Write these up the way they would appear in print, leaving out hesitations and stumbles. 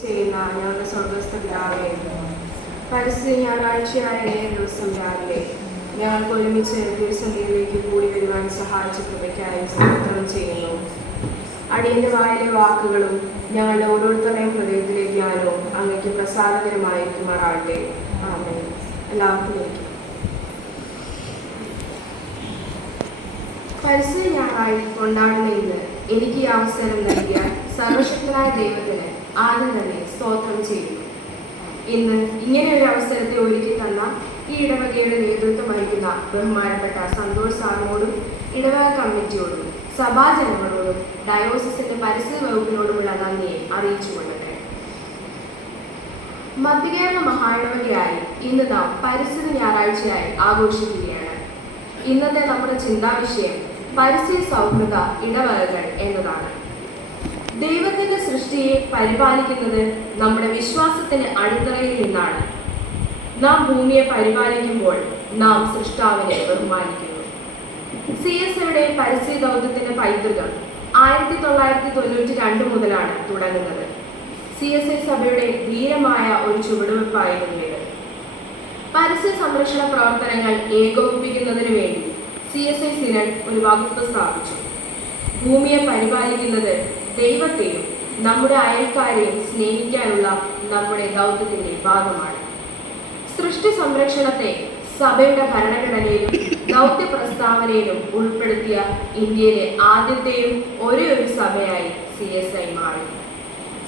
ചെയ്യുന്ന ഞങ്ങളുടെ സ്വർഗസ്ഥ പിതാവേ, പരിസ്ഥിതി ഞായറാഴ്ചയായ ദിവസം രാവിലെ ഞങ്ങൾക്ക് ഒരുമിച്ച് തിരുസന്നിധിയിലേക്ക് കൂടി വരുവാൻ സഹായിച്ച കൃപയ്ക്കായി സ്തോത്രം ചെയ്യുന്നു. അടിയന്റെ വായിലെ വാക്കുകളും ഞങ്ങളുടെ ഓരോരുത്തരുടെയും ഹൃദയത്തിലെ ധ്യാനവും അങ്ങേക്ക് പ്രസാദകരമായിരിക്കുമാറാകട്ടെ. ആമേൻ. എല്ലാവർക്കും പരിസ്ഥിതി ഞായറാഴ്ച കൊണ്ടാടുന്ന ഇന്ന് എനിക്ക് ഈ അവസരം നൽകിയ സർവശക്തനായ ദൈവത്തിന് ആദ്യം തന്നെ സ്തോത്രം ചെയ്യുന്നു. ഇന്ന് ഇങ്ങനെ ഒരു അവസരത്തെ ഒരുക്കി തന്ന ഈ ഇടവകയുടെ നേതൃത്വം വഹിക്കുന്ന ബഹുമാനപ്പെട്ട സന്തോഷ് സാറിനോടും ഇടവക കമ്മിറ്റിയോടും സഭാജനങ്ങളോടും ഡയോസിസിന്റെ പരിസ്ഥിതി വകുപ്പിനോടുമുള്ള നന്ദിയെ അറിയിച്ചുകൊള്ളട്ടെ. മധ്യകേരള മഹായിടവകയായി ഇന്ന് നാം പരിസ്ഥിതി ഞായറാഴ്ചയായി ആഘോഷിക്കുകയാണ്. ഇന്നത്തെ നമ്മുടെ ചിന്താവിഷയം പരിസ്ഥിതി സൗഹൃദ ഇടവകകൾ എന്നതാണ്. ദൈവത്തിന്റെ സൃഷ്ടിയെ പരിപാലിക്കുന്നത് നമ്മുടെ വിശ്വാസത്തിന്റെ അടിത്തറയിൽ നിന്നാണ്. നാം ഭൂമിയെ പരിപാലിക്കുമ്പോൾ നാം സൃഷ്ടാവിനെ ബഹുമാനിക്കുന്നു. CSIയുടെ പരിസ്ഥിതി ദൗത്യത്തിന്റെ പൈതൃകം 1992 മുതലാണ് തുടങ്ങുന്നത്. CSI സഭയുടെ ധീരമായ ഒരു ചുവടുവെപ്പായിരുന്നു ഇത്. പരിസ്ഥിതി സംരക്ഷണ പ്രവർത്തനങ്ങൾ ഏകോപിപ്പിക്കുന്നതിന് വേണ്ടി CSI സിനഡ് ഒരു വകുപ്പ് സ്ഥാപിച്ചു. ഭൂമിയെ പരിപാലിക്കുന്നത് ദൈവത്തെയും നമ്മുടെ അയൽക്കാരെയും സ്നേഹിക്കാനുള്ള നമ്മുടെ ദൗത്യത്തിന്റെ ഭാഗമാണ്. സൃഷ്ടി സംരക്ഷണത്തെ സഭയുടെ ഭരണഘടനയിലും ദൗത്യ പ്രസ്താവനയിലും ഉൾപ്പെടുത്തിയ ഇന്ത്യയിലെ ആദ്യത്തെയും ഒരേ ഒരു സഭയായി CSI മാറി.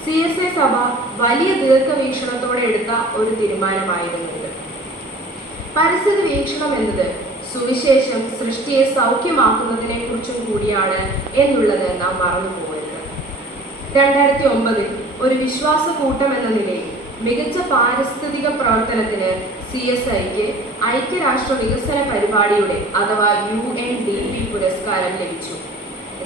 CSI സഭ വലിയ ദീർഘവീക്ഷണത്തോടെ എടുത്ത ഒരു തീരുമാനമായിരുന്നു ഇത്. പരിസ്ഥിതി വീക്ഷണം എന്നത് സുവിശേഷം സൃഷ്ടിയെ സൗഖ്യമാക്കുന്നതിനെ കുറിച്ചും കൂടിയാണ് എന്നുള്ളത് നാം മറന്നുപോകരുത്. 2009 ഒരു വിശ്വാസ കൂട്ടം എന്ന നിലയിൽ മികച്ച പാരിസ്ഥിതിക പ്രവർത്തനത്തിന് CSIക്ക് ഐക്യരാഷ്ട്ര വികസന പരിപാടിയുടെ അഥവാ UNDP പുരസ്കാരം ലഭിച്ചു.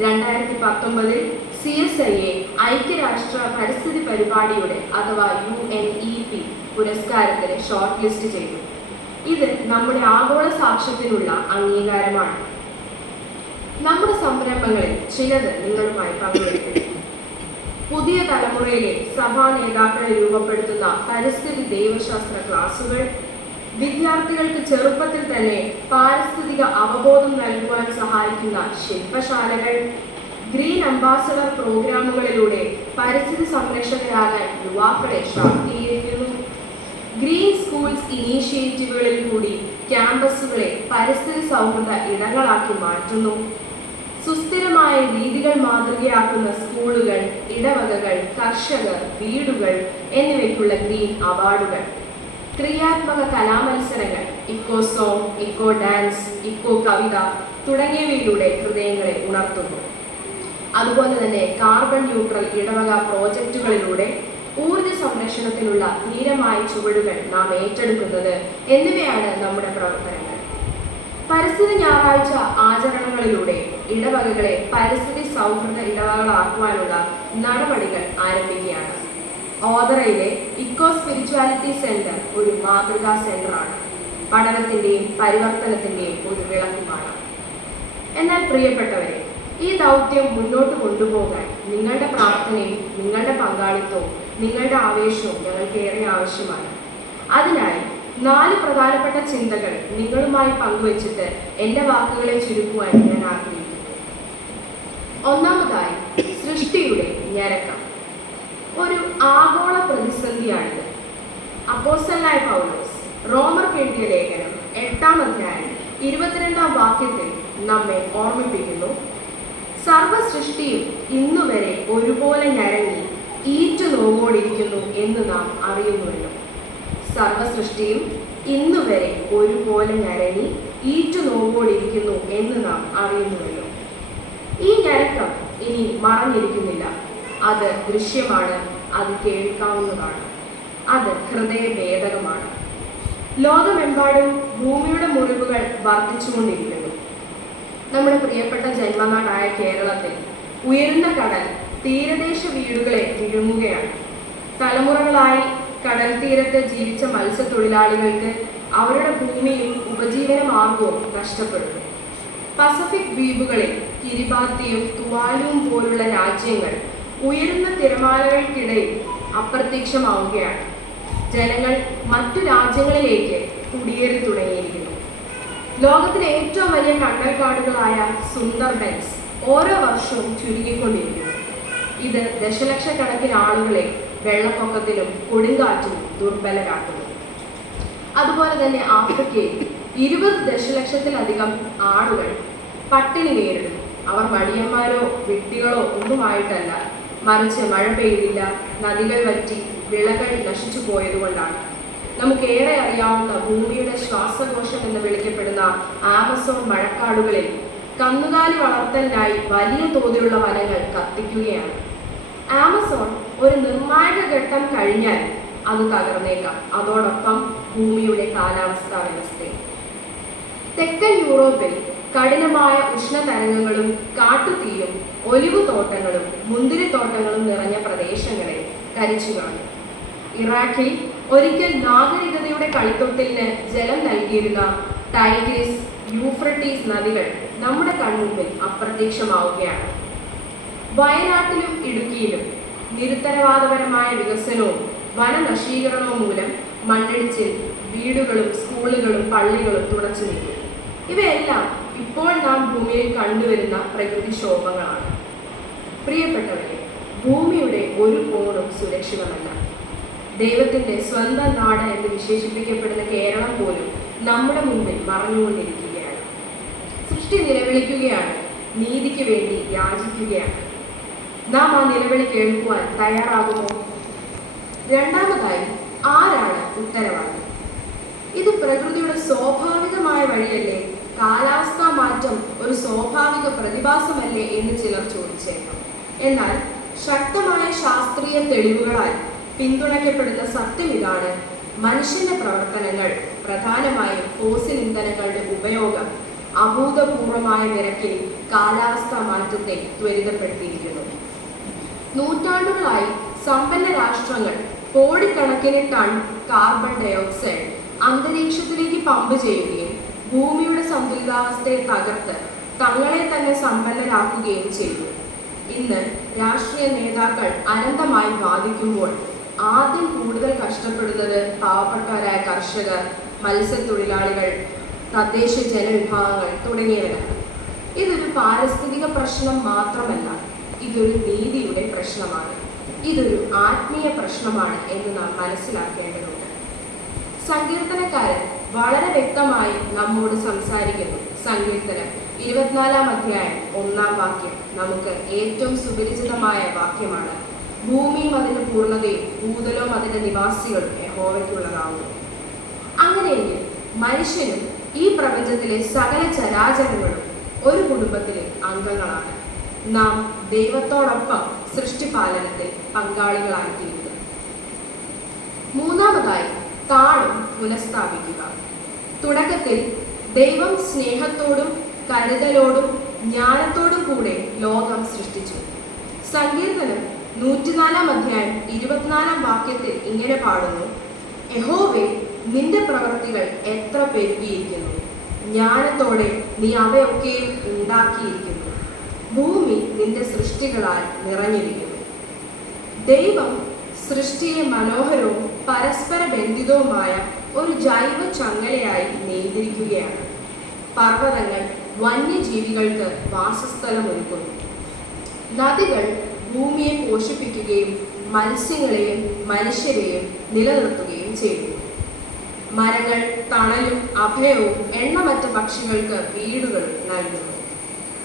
2019 CSIയെ ഐക്യരാഷ്ട്ര പരിസ്ഥിതി പരിപാടിയുടെ അഥവാ UNEP പുരസ്കാരത്തിന് ഷോർട്ട് ലിസ്റ്റ് ചെയ്തു. ഇത് നമ്മുടെ ആഗോള സാക്ഷ്യത്തിനുള്ള അംഗീകാരമാണ്. നമ്മുടെ സംരംഭങ്ങളിൽ ചിലത് നിങ്ങളുമായി പങ്കുവയ്ക്കുന്നു. പുതിയ തലമുറയിലെ സഭാ നേതാക്കളെ രൂപപ്പെടുത്തുന്ന പരിസ്ഥിതി ദൈവശാസ്ത്ര ക്ലാസുകൾ, വിദ്യാർത്ഥികൾക്ക് ചെറുപ്പത്തിൽ തന്നെ പാരിസ്ഥിതിക അവബോധം നൽകുവാൻ സഹായിക്കുന്ന ശില്പശാലകൾ, ഗ്രീൻ അംബാസഡർ പ്രോഗ്രാമുകളിലൂടെ പരിസ്ഥിതി സംരക്ഷകരാകാൻ യുവാക്കളെ ശാക്തീകരിക്കുന്നു. ഗ്രീൻ സ്കൂൾസ് ഇനീഷ്യേറ്റീവുകളിൽ കൂടി ക്യാമ്പസുകളെ പരിസ്ഥിതി സൗഹൃദ ഇടങ്ങളാക്കി മാറ്റുന്നു. സുസ്ഥിരമായ രീതികൾ മാതൃകയാക്കുന്ന സ്കൂളുകൾ, ഇടവകകൾ, കർഷകർ, വീടുകൾ എന്നിവയ്ക്കുള്ള ഗ്രീൻ അവാർഡുകൾ, ക്രിയാത്മക കലാമത്സരങ്ങൾ, eco song, eco dance, eco കവിത തുടങ്ങിയവയിലൂടെ ഹൃദയങ്ങളെ ഉണർത്തുന്നു. അതുപോലെ തന്നെ കാർബൺ ന്യൂട്രൽ ഇടവക പ്രോജക്റ്റുകളിലൂടെ ഊർജ സംരക്ഷണത്തിനുള്ള ധീരമായ ചുവടുകൾ നാം ഏറ്റെടുക്കുന്നത് എന്നിവയാണ് നമ്മുടെ പ്രവർത്തനങ്ങൾ. പരിസ്ഥിതി ഞായറാഴ്ച ആചരണങ്ങളിലൂടെ ഇടവകകളെ പരിസ്ഥിതി സൗഹൃദ ഇടവകളാക്കുവാനുള്ള നടപടികൾ ആരംഭിക്കുകയാണ്. ഓതറയിലെ ഇക്കോ സ്പിരിച്വാലിറ്റി സെന്റർ ഒരു മാതൃകാ സെന്ററാണ്. പഠനത്തിന്റെയും പരിവർത്തനത്തിന്റെയും ഒരു വിളക്കുമാണ്. എന്നാൽ പ്രിയപ്പെട്ടവരെ, ഈ ദൗത്യം മുന്നോട്ട് കൊണ്ടുപോകാൻ നിങ്ങളുടെ പ്രാർത്ഥനയും നിങ്ങളുടെ പങ്കാളിത്തവും നിങ്ങളുടെ ആവേശവും ഞങ്ങൾക്ക് ഏറെ ആവശ്യമാണ്. അതിനായി 4 പ്രധാനപ്പെട്ട ചിന്തകൾ നിങ്ങളുമായി പങ്കുവച്ചിട്ട് എൻ്റെ വാക്കുകളെ ചുരുക്കുവാൻ ഞാൻ ആഗ്രഹിക്കുന്നു. ഒന്നാമതായി, സൃഷ്ടിയുടെ ഞരക്കം ഒരു ആഗോള പ്രതിസന്ധിയാണിത്. അപ്പോസ്തലനായ പൗലോസ് റോമർക്ക് എഴുതിയ ലേഖനം 8-ാം അധ്യായം 22-ാം വാക്യത്തിൽ നമ്മെ ഓർമ്മിപ്പിക്കുന്നു, സർവ സൃഷ്ടിയും ഇന്നുവരെ ഒരുപോലെ ഞരങ്ങി ഈറ്റുനോവോടിരിക്കുന്നു എന്ന് നാം അറിയുന്നുവല്ലോ. സർവസൃഷ്ടിയും ഇന്നുവരെ ഒരുപോലെ ഞരങ്ങി ഈറ്റുനോവോടിരിക്കുന്നു എന്ന് നാം അറിയുന്നുവല്ലോ. ഈ ഞരക്കം ഇനി മറഞ്ഞിരിക്കുന്നില്ല. അത് ദൃശ്യമാണ്, അത് കേൾക്കാവുന്നതാണ്, അത് ഹൃദയഭേദകമാണ്. ലോകമെമ്പാടും ഭൂമിയുടെ മുറിവുകൾ വർദ്ധിച്ചുകൊണ്ടിരിക്കുന്നു. നമ്മുടെ പ്രിയപ്പെട്ട ജന്മനാടായ കേരളത്തിൽ ഉയരുന്ന കടൽ തീരദേശ വീടുകളെ വിഴുങ്ങുകയാണ്. തലമുറകളായി കടൽ തീരത്ത് ജീവിച്ച മത്സ്യത്തൊഴിലാളികൾക്ക് അവരുടെ ഭൂമിയും ഉപജീവന മാർഗവും നഷ്ടപ്പെടുന്നു. പസഫിക് ദ്വീപുകളിൽ കിരിബാത്തിയും തുവാലുവും പോലുള്ള രാജ്യങ്ങൾ ഉയരുന്ന തിരമാലകൾക്കിടയിൽ അപ്രത്യക്ഷമാവുകയാണ്. ജനങ്ങൾ മറ്റു രാജ്യങ്ങളിലേക്ക് കുടിയേറി തുടങ്ങിയിരിക്കുന്നു. ലോകത്തിലെ ഏറ്റവും വലിയ കണ്ടൽക്കാടുകളായ സുന്ദർബൻസ് ഓരോ വർഷവും ചുരുങ്ങിക്കൊണ്ടിരിക്കുന്നു. ഇത് ദശലക്ഷക്കണക്കിന് ആളുകളെ വെള്ളപ്പൊക്കത്തിലും കൊടുങ്കാറ്റിലും ദുർബലരാക്കുന്നു. അതുപോലെ തന്നെ ആഫ്രിക്കയിൽ 20 ദശലക്ഷത്തിലധികം ആളുകൾ പട്ടിണി നേരിടുന്നു. അവർ മടിയന്മാരോ വ്യക്തികളോ ഒന്നുമായിട്ടല്ല, മറിച്ച് മഴ പെയ്തില്ല, നദികൾ വറ്റി, വിളകൾ നശിച്ചു പോയതുകൊണ്ടാണ്. നമുക്കേറെ അറിയാവുന്ന ഭൂമിയുടെ ശ്വാസകോശം എന്ന് വിളിക്കപ്പെടുന്ന ആമസോൺ മഴക്കാടുകളിൽ കന്നുകാലി വളർത്തലിനായി വലിയ തോതിലുള്ള വനങ്ങൾ കത്തിക്കുകയാണ്. ആമസോൺ ഒരു നിർണായക ഘട്ടം കഴിഞ്ഞാൽ അത് തകർന്നേക്കാം, അതോടൊപ്പം ഭൂമിയുടെ കാലാവസ്ഥാ വ്യവസ്ഥയും. തെക്കൻ യൂറോപ്പിൽ കഠിനമായ ഉഷ്ണതരംഗങ്ങളും കാട്ടുതീയും ഒലിവ് തോട്ടങ്ങളും മുന്തിരിത്തോട്ടങ്ങളും നിറഞ്ഞ പ്രദേശങ്ങളെ കരിച്ചു കളഞ്ഞു. ഇറാഖിൽ ഒരിക്കൽ നാഗരികതയുടെ കളിത്തൊട്ടിലിന് ജലം നൽകിയിരുന്ന ടൈഗ്രിസ്, യൂഫ്രട്ടീസ് നദികൾ നമ്മുടെ കൺമുമ്പിൽ അപ്രത്യക്ഷമാവുകയാണ്. വയനാട്ടിലും ഇടുക്കിയിലും നിരുത്തരവാദപരമായ വികസനവും വനനശീകരണവും മൂലം മണ്ണിടിച്ചിൽ വീടുകളും സ്കൂളുകളും പള്ളികളും തുടച്ചു നീക്കും. ഇവയെല്ലാം ഇപ്പോൾ നാം ഭൂമിയിൽ കണ്ടുവരുന്ന പ്രകൃതിക്ഷോഭങ്ങളാണ്. പ്രിയപ്പെട്ടവരെ, ഭൂമിയുടെ ഒരു കോണും സുരക്ഷിതമല്ല. ദൈവത്തിന്റെ സ്വന്തം നാട് എന്ന് വിശേഷിപ്പിക്കപ്പെടുന്ന കേരളം പോലും നമ്മുടെ മുമ്പിൽ മറഞ്ഞുകൊണ്ടിരിക്കുകയാണ്. സൃഷ്ടി നിലവിളിക്കുകയാണ്, നീതിക്ക് വേണ്ടി യാചിക്കുകയാണ്. നാം ആ നിലവിളി കേൾക്കുവാൻ തയ്യാറാകുമോ? രണ്ടാമതായി, ആരാണ് ഉത്തരവാദി? ഇത് പ്രകൃതിയുടെ സ്വാഭാവികമായ വഴിയല്ലേ? കാലാവസ്ഥാ മാറ്റം ഒരു സ്വാഭാവിക പ്രതിഭാസമല്ലേ എന്ന് ചിലർ ചോദിച്ചേക്കാം. എന്നാൽ ശക്തമായ ശാസ്ത്രീയ തെളിവുകളാൽ പിന്തുണയ്ക്കപ്പെടുന്ന സത്യം ഇതാണ്: മനുഷ്യന്റെ പ്രവർത്തനങ്ങൾ, പ്രധാനമായും ഫോസിൽ ഇന്ധനങ്ങളുടെ ഉപയോഗം, അഭൂതപൂർവമായ നിരക്കിൽ കാലാവസ്ഥാ മാറ്റത്തെ ത്വരിതപ്പെടുത്തിയിരിക്കുന്നു. നൂറ്റാണ്ടുകളായി സമ്പന്ന രാഷ്ട്രങ്ങൾ കോടിക്കണക്കിന് ടൺ കാർബൺ ഡയോക്സൈഡ് അന്തരീക്ഷത്തിലേക്ക് പമ്പ് ചെയ്യുകയും ഭൂമിയുടെ സന്തുലിതാവസ്ഥയെ തകർത്ത് തങ്ങളെ തന്നെ സമ്പന്നരാക്കുകയും ചെയ്തു. ഇന്ന് രാഷ്ട്രീയ നേതാക്കൾ അനന്തമായി വാദിക്കുമ്പോൾ ആദ്യം കൂടുതൽ കഷ്ടപ്പെടുന്നത് പാവപ്പെട്ടവരായ കർഷകർ, മത്സ്യത്തൊഴിലാളികൾ, തദ്ദേശ ജനവിഭാഗങ്ങൾ തുടങ്ങിയവരാണ്. ഇതൊരു പാരിസ്ഥിതിക പ്രശ്നം മാത്രമല്ല, ഇതൊരു നീതിയുടെ പ്രശ്നമാണ്, ഇതൊരു ആത്മീയ പ്രശ്നമാണ് എന്ന് നാം മനസ്സിലാക്കേണ്ടതുണ്ട്. സങ്കീർത്തനക്കാരൻ വളരെ വ്യക്തമായി നമ്മോട് സംസാരിക്കുന്നു. സങ്കീർത്തനം 24-ാം അധ്യായം 1-ാം വാക്യം നമുക്ക് ഏറ്റവും സുപരിചിതമായ വാക്യമാണ്: ഭൂമിയും അതിന്റെ പൂർണ്ണതയും ഭൂതലവും അതിന്റെ നിവാസികളും യഹോവയ്ക്കുള്ളതാവുന്നു. അങ്ങനെയെങ്കിൽ മനുഷ്യനും ഈ പ്രപഞ്ചത്തിലെ സകല ചരാചരങ്ങളും ഒരു കുടുംബത്തിലെ അംഗങ്ങളാണ്. നാം ദൈവത്തോടൊപ്പം സൃഷ്ടിപാലനത്തിൽ പങ്കാളികളായിത്തീരുക. മൂന്നാമതായി, താളം പുനഃസ്ഥാപിക്കുക. തുടക്കത്തിൽ ദൈവം സ്നേഹത്തോടും കരുതലോടും ജ്ഞാനത്തോടും കൂടെ ലോകം സൃഷ്ടിച്ചു. സങ്കീർത്തനം 104-ാം അധ്യായം 24-ാം വാക്യത്തിൽ ഇങ്ങനെ പാടുന്നു: യഹോവേ, നിന്റെ പ്രവൃത്തികൾ എത്ര പെരുകിയിരിക്കുന്നു, ജ്ഞാനത്തോടെ നീ അവയൊക്കെ ഉണ്ടാക്കിയിരിക്കുന്നു. ഭൂമി നിന്റെ സൃഷ്ടികളാൽ നിറഞ്ഞിരിക്കുന്നു. ദൈവം സൃഷ്ടിയെ മനോഹരവും പരസ്പര ബന്ധിതവുമായ ഒരു ജൈവ ചങ്ങലയായി നെയ്തിരിക്കുകയാണ്. പർവ്വതങ്ങൾ വന്യജീവികൾക്ക് വാസസ്ഥലമൊരുക്കുന്നു. നദികൾ ഭൂമിയെ പോഷിപ്പിക്കുകയും മത്സ്യങ്ങളെയും മനുഷ്യരെയും നിലനിർത്തുകയും ചെയ്യുന്നു. മരങ്ങൾ തണലും അഭയവും എണ്ണമറ്റ പക്ഷികൾക്ക് വീടുകളും നൽകുന്നു.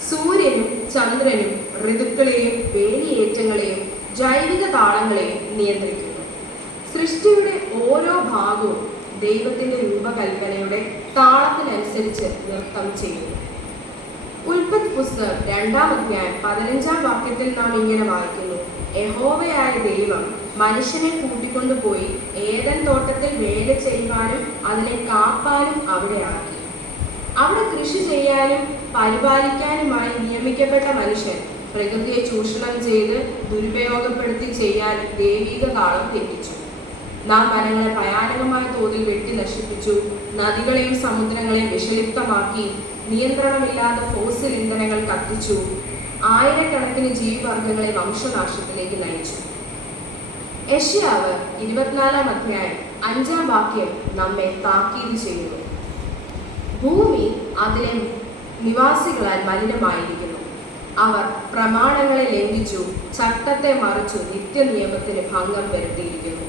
സൂര്യനും ചന്ദ്രനും ഋതുക്കളെയും വേലിയേറ്റങ്ങളെയും ജൈവിക താളങ്ങളെയും നിയന്ത്രിക്കുന്നു. സൃഷ്ടിയുടെ ഓരോ ഭാഗവും ദൈവത്തിന്റെ രൂപകൽപ്പനയുടെ താളത്തിനനുസരിച്ച് നൃത്തം ചെയ്യുന്നു. ഉൽപ്പത്തി പുസ്തകം 2-ാം അധ്യായം 15-ാം വാക്യത്തിൽ നാം ഇങ്ങനെ വായിക്കുന്നു: യഹോവയായ ദൈവം മനുഷ്യനെ കൂട്ടിക്കൊണ്ടുപോയി ഏദൻ തോട്ടത്തിൽ വേല ചെയ്യുവാനും അതിനെ കാപ്പാനും അവിടെ ആക്കി. അവിടെ കൃഷി ചെയ്യാനും പരിപാലിക്കാനുമായി നിയമിക്കപ്പെട്ട മനുഷ്യൻ പ്രകൃതിയെ ചൂഷണം ചെയ്ത് ദുരുപയോഗപ്പെടുത്തി ചെയ്യാൻ ദൈവിക താളം തെറ്റിച്ചു. നാം വനങ്ങളെ ഭയാനകമായ തോതിൽ വെട്ടി നശിപ്പിച്ചു. നദികളെയും സമുദ്രങ്ങളെയും വിഷലിപ്തമാക്കി. നിയന്ത്രണമില്ലാതെ ഫോസിൽ ഇന്ധനങ്ങൾ കത്തിച്ചു. ആയിരക്കണക്കിന് ജീവിവർഗങ്ങളെ വംശനാശത്തിലേക്ക് നയിച്ചു. യെശയ്യാവ് 24-ാം അധ്യായം 5-ാം വാക്യം നമ്മെ താക്കീത് ചെയ്യുന്നു. ഭൂമി അതിലെ നിവാസികളാൽ മലിനമായിരിക്കുന്നു. അവർ പ്രമാണങ്ങളെ ലംഘിച്ചു, ചട്ടത്തെ മറിച്ചു, നിത്യനിയമത്തിന് ഭംഗം വരുത്തിയിരിക്കുന്നു.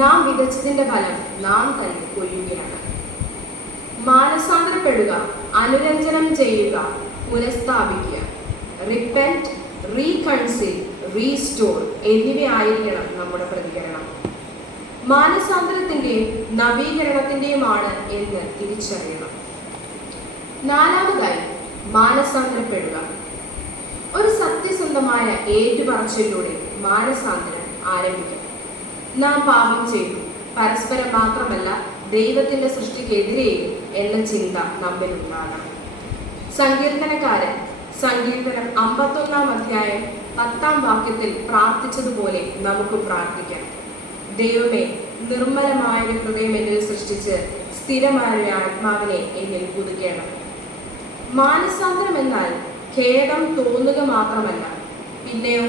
നാം വിതച്ചതിന്റെ ഫലം നാം തന്നെ കൊയ്യുകയാണ്. മാനസാന്തരപ്പെടുക, അനുരഞ്ജനം ചെയ്യുക, പുനഃസ്ഥാപിക്കുക, റിപ്പന്റ്, റീകൺസിൽ, റീസ്റ്റോർ എന്നിവയായിരിക്കണം നമ്മുടെ പ്രതികരണം. മാനസാന്തരത്തിന്റെയും നവീകരണത്തിന്റെയുമാണ് എന്ന് തിരിച്ചറിയണം. 4-മതായി മാനസാന്തരപ്പെടുക. ഒരു സത്യസന്ധമായ ഏറ്റുപറച്ചിലൂടെ മാനസാന്തരം ആരംഭിക്കാം. നാം പാപം ചെയ്തു, പരസ്പരം മാത്രമല്ല ദൈവത്തിന്റെ സൃഷ്ടിക്കെതിരെയും എന്ന ചിന്ത നമ്മിൽ ഉണ്ടാകണം. സങ്കീർത്തനക്കാരൻ സങ്കീർത്തനം 51-ാം അധ്യായം 10-ാം വാക്യത്തിൽ പ്രാർത്ഥിച്ചതുപോലെ നമുക്ക് പ്രാർത്ഥിക്കാം. ദൈവമേ, നിർമ്മലമായൊരു ഹൃദയം എന്നിൽ സൃഷ്ടിച്ച് സ്ഥിരമായൊരു ആത്മാവിനെ എന്നിൽ പുതുക്കണം. മാനസാന്തരം എന്നാൽ ഖേദം തോന്നുക മാത്രമല്ല, പിന്നെയോ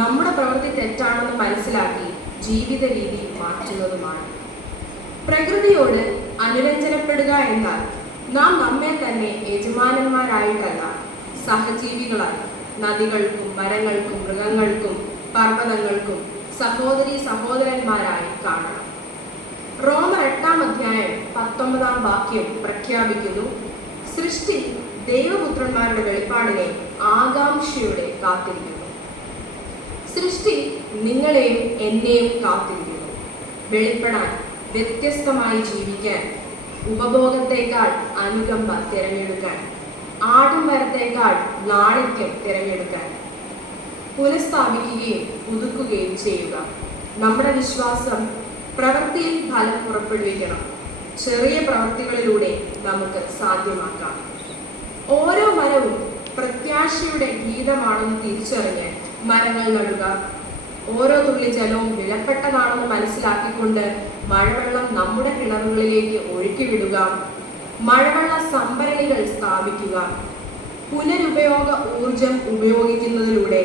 നമ്മുടെ പ്രവൃത്തി തെറ്റാണെന്ന് മനസ്സിലാക്കി ജീവിത രീതി മാറ്റുന്നതുമാണ്. പ്രകൃതിയോട് അനുരഞ്ജനപ്പെടുക എന്നാൽ നാം നമ്മെ തന്നെ യജമാനന്മാരായിട്ടല്ല, സഹജീവികളായി നദികൾക്കും മരങ്ങൾക്കും മൃഗങ്ങൾക്കും പർവ്വതങ്ങൾക്കും സഹോദരീ സഹോദരന്മാരായി കാണണം. റോമർ 8-ാം അധ്യായം 19-ാം വാക്യം പ്രഖ്യാപിക്കുന്നു, സൃഷ്ടി ദൈവപുത്രന്മാരുടെ വെളിപ്പാടിനെ ആകാംക്ഷയോടെ കാത്തിരിക്കുന്നു. സൃഷ്ടി നിങ്ങളെയും എന്നെയും കാത്തിരിക്കുന്നു. വെളിപ്പെടാൻ, വ്യത്യസ്തമായി ജീവിക്കാൻ, ഉപഭോഗത്തെക്കാൾ അനുകമ്പ തിരഞ്ഞെടുക്കാൻ, ആഡംബരത്തെക്കാൾ ലാളിത്യം തിരഞ്ഞെടുക്കാൻ, പുനഃസ്ഥാപിക്കുകയും പുതുക്കുകയും ചെയ്യുക. നമ്മുടെ വിശ്വാസം പ്രവൃത്തിയിൽ ഫലം പുറപ്പെടുവിക്കണം. ചെറിയ പ്രവൃത്തികളിലൂടെ നമുക്ക് സാധ്യമാക്കാം. ഓരോ മരവും പ്രത്യാശയുടെ ഗീതമാണെന്ന് തിരിച്ചറിഞ്ഞ് മരങ്ങൾ നടുക. ഓരോ തുള്ളി ജലവും വിലപ്പെട്ടതാണെന്ന് മനസ്സിലാക്കിക്കൊണ്ട് മഴവെള്ളം നമ്മുടെ കിണറുകളിലേക്ക് ഒഴുക്കിവിടുക. മഴവെള്ള സംഭരണികൾ സ്ഥാപിക്കുക. പുനരുപയോഗ ഊർജം ഉപയോഗിക്കുന്നതിലൂടെ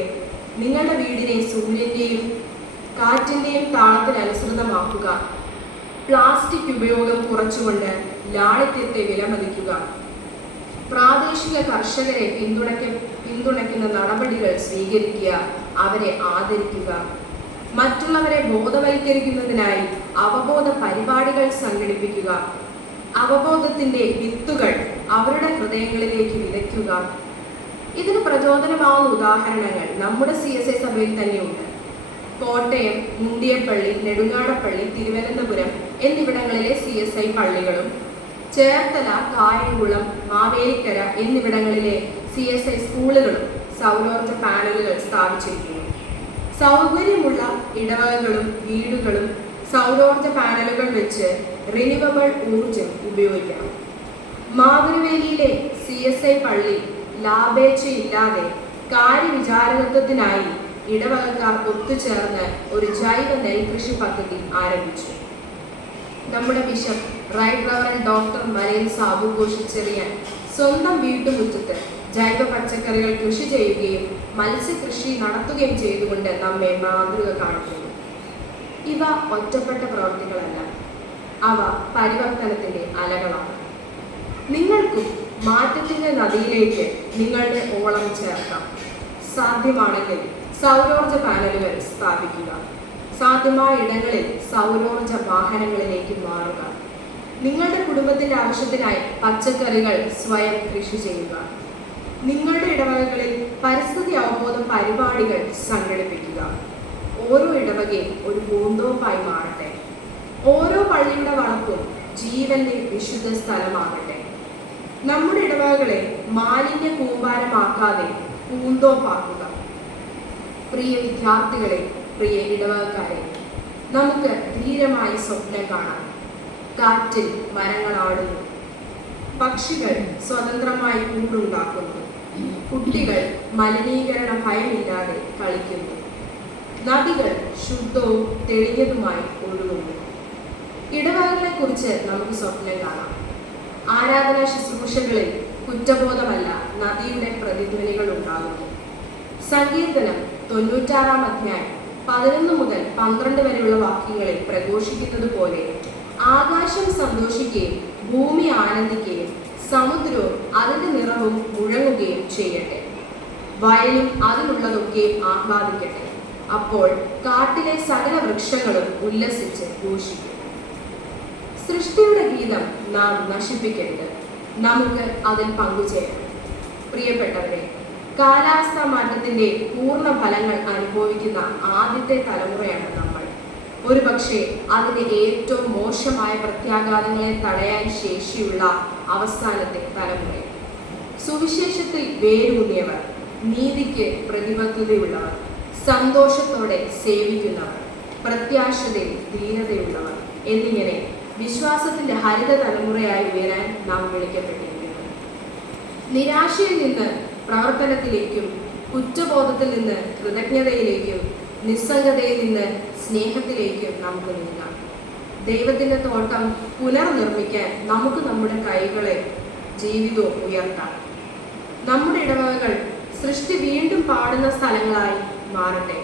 നിങ്ങളുടെ വീടിനെ സൂര്യന്റെയും കാറ്റിന്റെയും താളത്തിനനുസൃതമാക്കുക. പ്ലാസ്റ്റിക് ഉപയോഗം കുറച്ചുകൊണ്ട് ലാളിത്യത്തെ വിലമതിക്കുക. പ്രാദേശിക കർഷകരെ പിന്തുണയ്ക്കുന്ന നടപടികൾ സ്വീകരിക്കുക, അവരെ ആദരിക്കുക. മറ്റുള്ളവരെ ബോധവൽക്കരിക്കുന്നതിനായി അവബോധ പരിപാടികൾ സംഘടിപ്പിക്കുക. അവബോധത്തിന്റെ വിത്തുകൾ അവരുടെ ഹൃദയങ്ങളിലേക്ക് വിതയ്ക്കുക. ഇതിന് പ്രചോദനമാവുന്ന ഉദാഹരണങ്ങൾ നമ്മുടെ CSI സഭയിൽ തന്നെയുണ്ട്. കോട്ടയം, മുണ്ടിയപ്പള്ളി, നെടുങ്ങാടപ്പള്ളി, തിരുവനന്തപുരം എന്നിവിടങ്ങളിലെ CSI പള്ളികളും ചേർത്തല, കായംകുളം, മാവേലിക്കര എന്നിവിടങ്ങളിലെ CSI സ്കൂളുകളും സൗരോർജ പാനലുകൾ സ്ഥാപിച്ചിരിക്കുന്നു. സൗകര്യമുള്ള ഇടവകകളും വീടുകളും സൗരോർജ പാനലുകൾ വെച്ച് റിന്യൂവബിൾ ഊർജം ഉപയോഗിക്കണം. മാതൃവേലിയിലെ CSI പള്ളി ലാഭേച്ഛയില്ലാതെ കാര്യവിചാരകത്വത്തിനായി ഇടവകക്കാർ ഒത്തുചേർന്ന് ഒരു ജൈവ നെൽകൃഷി പദ്ധതി ആരംഭിച്ചു. നമ്മുടെ ബിഷപ്പ് റൈറ്റ് റവറൻഡ് ഡോക്ടർ മലയിൽ സാബു ഘോഷിച്ചെറിയാൻ സ്വന്തം വീട്ടുമുറ്റത്ത് ജൈവ പച്ചക്കറികൾ കൃഷി ചെയ്യുകയും മത്സ്യകൃഷി നടത്തുകയും ചെയ്തുകൊണ്ട് നമ്മെ മാതൃക കാണിക്കുന്നു. ഇവ ഒറ്റപ്പെട്ട പ്രവൃത്തികളല്ല, അവ പരിവർത്തനത്തിന്റെ അലകളാണ്. നിങ്ങൾക്കും മാറ്റത്തിന്റെ നദിയിലേക്ക് നിങ്ങളുടെ ഓളം ചേർക്കാം. സാധ്യമാണെങ്കിൽ സൗരോർജ പാനലുകൾ സ്ഥാപിക്കുക. സാധ്യമായ ഇടങ്ങളിൽ സൗരോർജ വാഹനങ്ങളിലേക്ക് മാറുക. നിങ്ങളുടെ കുടുംബത്തിന്റെ ആവശ്യത്തിനായി പച്ചക്കറികൾ സ്വയം കൃഷി ചെയ്യുക. നിങ്ങളുടെ ഇടവകകളിൽ പരിസ്ഥിതി അവബോധ പരിപാടികൾ സംഘടിപ്പിക്കുക. ഓരോ ഇടവകയും ഒരു പൂന്തോപ്പായി മാറട്ടെ. ഓരോ പള്ളിയുടെ വളർത്തും ജീവന്റെ വിശുദ്ധ സ്ഥലമാകട്ടെ. നമ്മുടെ ഇടവകകളെ മാലിന്യ കൂമ്പാരമാക്കാതെ പൂന്തോപ്പാക്കുക. പ്രിയ വിദ്യാർത്ഥികളെ, പ്രിയ ഇടവകക്കാരെ, നമുക്ക് ധീരമായി സ്വപ്നം കാണാം. കാറ്റിൽ മരങ്ങളാടുന്നു, പക്ഷികൾ സ്വതന്ത്രമായി കൂടുണ്ടാക്കുന്നു, കുട്ടികൾ മലിനീകരണ ഭയമില്ലാതെ കളിക്കുന്നു, നദികൾ ശുദ്ധവും തെളിഞ്ഞതുമായി ഒഴുകുന്നു. ഇടവകകളെ കുറിച്ച് നമുക്ക് സ്വപ്നം കാണാം. ആരാധനാ ശുശ്രൂഷകളിൽ കുറ്റബോധമല്ല, നദിയുടെ പ്രതിധ്വനികൾ ഉണ്ടാകുന്നു. സങ്കീർത്തനം 96-ാം അധ്യായം 11 മുതൽ 12 വരെയുള്ള വാക്യങ്ങളിൽ പ്രഘോഷിക്കുന്നത് പോലെ ആകാശം സന്തോഷിക്കുകയും ഭൂമി ആനന്ദിക്കുകയും സമുദ്രവും അതിന്റെ നിറവും മുഴങ്ങുകയും ചെയ്യട്ടെ. വയലും അതിലുള്ളതൊക്കെ ആഹ്ലാദിക്കട്ടെ. അപ്പോൾ കാട്ടിലെ സകല വൃക്ഷങ്ങളും ഉല്ലസിച്ച് ഘോഷിക്കും. സൃഷ്ടിയുടെ ഗീതം നാം നശിപ്പിക്കരുത്, നമുക്ക് അതിൽ പങ്കുചേരാം. പ്രിയപ്പെട്ടവരെ, കാലാവസ്ഥാ മാറ്റത്തിന്റെ പൂർണ്ണ ഫലങ്ങൾ അനുഭവിക്കുന്ന ആദ്യത്തെ തലമുറയാണ് നമ്മൾ. ഒരുപക്ഷെ അതിന്റെ ഏറ്റവും മോശമായ പ്രത്യാഘാതങ്ങളെ തടയാൻ ശേഷിയുള്ള അവസാനത്തെ തലമുറ. സുവിശേഷത്തിൽ വേരൂന്നിയവർ, നീതിക്ക് പ്രതിബദ്ധതയുള്ളവർ, സന്തോഷത്തോടെ സേവിക്കുന്നവർ, പ്രത്യാശതയിൽ ധീരതയുള്ളവർ എന്നിങ്ങനെ വിശ്വാസത്തിന്റെ ഹരിത തലമുറയായി ഉയരാൻ നാം വിളിക്കപ്പെട്ടിരിക്കുന്നു. നിരാശയിൽ നിന്ന് പ്രവർത്തനത്തിലേക്കും, കുറ്റബോധത്തിൽ നിന്ന് കൃതജ്ഞതയിലേക്കും, നിസ്സംഗതയിൽ നിന്ന് സ്നേഹത്തിലേക്കും നമുക്ക് നീങ്ങാം. ദൈവത്തിന്റെ തോട്ടം പുനർനിർമ്മിക്കാൻ നമുക്ക് നമ്മുടെ കൈകളെ ജീവിതവും ഉയർത്താം. നമ്മുടെ ഇടവകകൾ സൃഷ്ടി വീണ്ടും പാടുന്ന സ്ഥലങ്ങളായി മാറട്ടെ.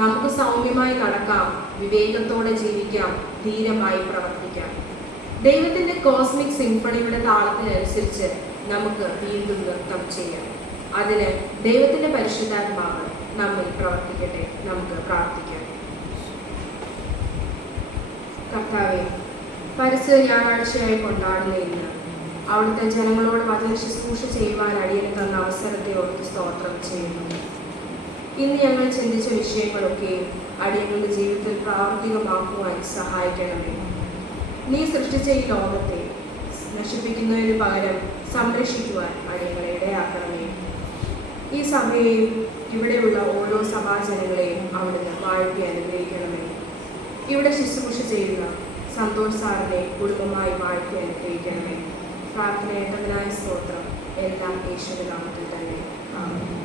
നമുക്ക് സൗമ്യമായി നടക്കാം, വിവേകത്തോടെ ജീവിക്കാം, ധീരമായി പ്രവർത്തിക്കാം. ദൈവത്തിന്റെ കോസ്മിക് സിംഫണിയുടെ താളത്തിനനുസരിച്ച് നമുക്ക് വീണ്ടും നൃത്തം ചെയ്യാം. അതിന് ദൈവത്തിന്റെ പരിശുദ്ധാത്മാവ് നമ്മിൽ പ്രവർത്തിക്കട്ടെ. നമുക്ക് പ്രാർത്ഥിക്കാം. കർത്താവേ, പരിശുദ്ധ ഞായറാഴ്ചയായി കൊണ്ടാടുന്ന ഇന്ന് അവിടുത്തെ ജനങ്ങളോട് വചന ശുശ്രൂഷ ചെയ്യുവാൻ അടിയന് തന്ന അവസരത്തെ ഓർത്ത് സ്തോത്രം ചെയ്യുന്നു. ഇന്ന് ഞങ്ങൾ ചിന്തിച്ച വിഷയങ്ങളൊക്കെയും അടിയങ്ങളുടെ ജീവിതത്തിൽ പ്രാവർത്തികമാക്കുവാൻ സഹായിക്കണമേ. നീ സൃഷ്ടിച്ച ഈ ലോകത്തെ നശിപ്പിക്കുന്നതിന് പകരം സംരക്ഷിക്കുവാൻ അടിയങ്ങളെ ഇടയാക്കണമേ. ഈ സഭയെയും ഇവിടെയുള്ള ഓരോ സഭാജനങ്ങളെയും അവിടുന്ന് വാഴ്ത്തി അനുഗ്രഹിക്കണമേ. ഇവിടെ ശുശ്രൂഷ ചെയ്യുന്ന സന്തോഷ് സാറിനെ കുടുംബമായി വാഴ്ത്തി അനുഗ്രഹിക്കണമേ. പ്രാർത്ഥനയേണ്ടതിനായ സ്തോത്രം. എല്ലാം യേശുവിന്റെ നാമത്തിൽ തന്നെ. ആമേൻ.